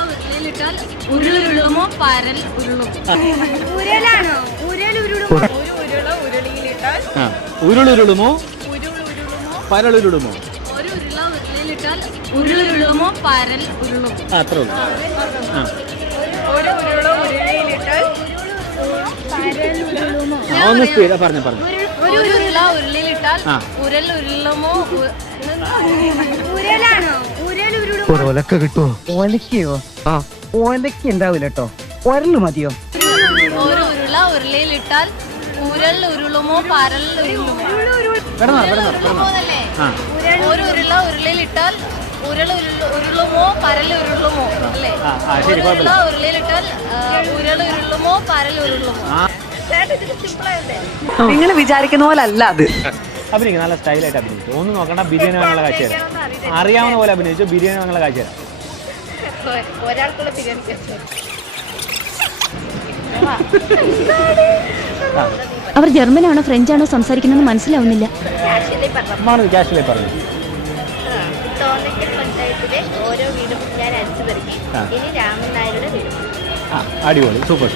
ഉരുളിലിട്ടാൽ ഉരുളുരുളുമോ പരൽ ഉരുളും. ഉരുളാണോ? ഉരുളുരുളുമോ? ഉരുളുരുളുമോ പരളുരുളുമോ? ഒരു ഉരുള ഉരുളിലിട്ടാൽ ഉരുളുരുളുമോ പരൽ ഉരുളും. അത്രേ ഉള്ളൂ. ഒന്ന് സ്പീഡ് പറഞ്ഞു. ഒരു ഉരുള ഉരുളിലിട്ടാൽ ഉരൽ ഉരുളുമോ. ഉരുളാണോ? ഉരുളുരുളുമോ? ഒലക്ക കിട്ടുമോ? ഒലക്കയോ? ഒലക്ക ഉണ്ടാവില്ല കേട്ടോ, ഒരല് മതിയോ? ഒരു ഉരുള ഉരുളിലിട്ടാൽ ഉരൽ ഉരുളുമോ പരൽ ഉരുളുമോ. ഒരു ഉരുള ഉരുളിലിട്ടാൽ ഉരുളുമോ പരൽ ഉരുളുമോ അല്ലേ? ഒരു ഉരുള ഉരുളിലിട്ടാൽ ഉരൽ ഉരുളുമോ പരൽ ഉരുളുമോ. നിങ്ങൾ വിചാരിക്കുന്ന പോലെ അല്ല അത്. അഭിനയിക്കും, നല്ല സ്റ്റൈലായിട്ട് അഭിനയിച്ചു. ഒന്നും നോക്കണ്ട, ബിരിയാണി വാങ്ങുള്ള കാഴ്ച തരാം. അറിയാവുന്ന പോലെ അഭിനയിച്ചു, ബിരിയാണി വാങ്ങുള്ള കാഴ്ച തരാം. അവർ ജർമ്മനാണോ ഫ്രഞ്ചാണോ സംസാരിക്കുന്നത് മനസ്സിലാവുന്നില്ല. കാഷ്വലി പറഞ്ഞു. പഞ്ചായത്തിലെ ഓരോ വീടും ഞാൻ അടിച്ചു തരും. ഇനി രാമൻ നായരുടെ വീട്. അടിപൊളി, സൂപ്പർ.